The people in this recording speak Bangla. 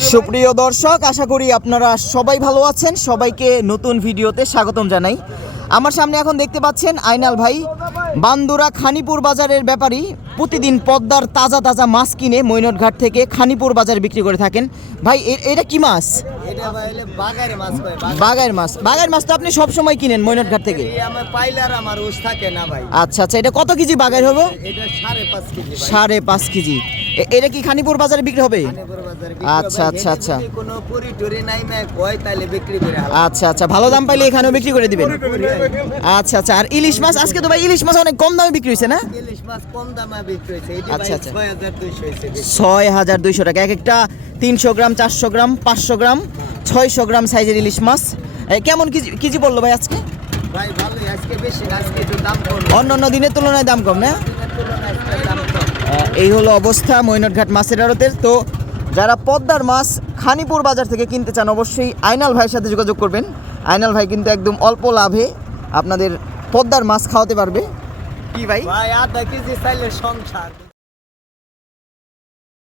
সুপ্রিয় দর্শক, আশা করি আপনারা সবাই ভালো আছেন। সবাইকে নতুন ভিডিওতে স্বাগতম জানাই। আমার সামনে এখন দেখতে পাচ্ছেন আইনাল ভাই, বান্দুরা খানিপুর বাজারের ব্যাপারী। প্রতিদিন পদ্মার তাজা তাজা মাছ কিনে মৈনটঘাট থেকে খানিপুর বাজারে বিক্রি করে থাকেন। ভাই এটা কি মাছ? এটা ভাইলে বাগারে মাছ কয় বাগার মাছ। বাগার মাছ তো আপনি সব সময় কিনেন মৈনটঘাট থেকে? এই আমার পাইলার আমার ওস থাকে না ভাই। আচ্ছা আচ্ছা, এটা কত কেজি বাগার হবে? এটা 5.5 কেজি ভাই। 5.5 কেজি। এটা কি খানিপুর বাজারে বিক্রি হবে? খানিপুর বাজারে বিক্রি আচ্ছা, হয়। আচ্ছা, আচ্ছা। যদি কোনো পুরি টুরি নাই মে কয় তাইলে বিক্রি করে হাল। আচ্ছা আচ্ছা, ভালো দাম পাইলে এখানেও বিক্রি করে দিবেন। আচ্ছা আচ্ছা, আর ইলিশ মাছ আজকে তো ভাই ইলিশ মাছ অনেক কম দামে বিক্রি হয়েছে না? ইলিশ মাছ কম দামে বিক্রি হইছে। এটা ভাই আচ্ছা, আচ্ছা। 6200 হইছে বেশি। 6200 টাকা। এক একটা 300 গ্রাম, 400 গ্রাম, 500 গ্রাম, 600 গ্রাম সাইজের ইলিশ মাছ। কেমন কেজি পড়লো ভাই আজকে? ভাই ভালোই, আজকে বেশি না, আজকে একটু দাম কম। অন্যান্য দিনের তুলনায় দাম কম না? দিনের তুলনায় আজকে দাম কম। এই হলো অবস্থা মৈনটঘাট মাছের আড়তের। তো যারা পদ্মার মাছ খানিপুর বাজার থেকে কিনতে চান অবশ্যই আইনাল ভাইয়ের সাথে যোগাযোগ করবেন। আইনাল ভাই কিন্তু একদম অল্প লাভে আপনাদের পদ্মার মাছ খাওয়াতে পারবে। কি ভাই? ভাই আধা কেজি চাইলে সংসার।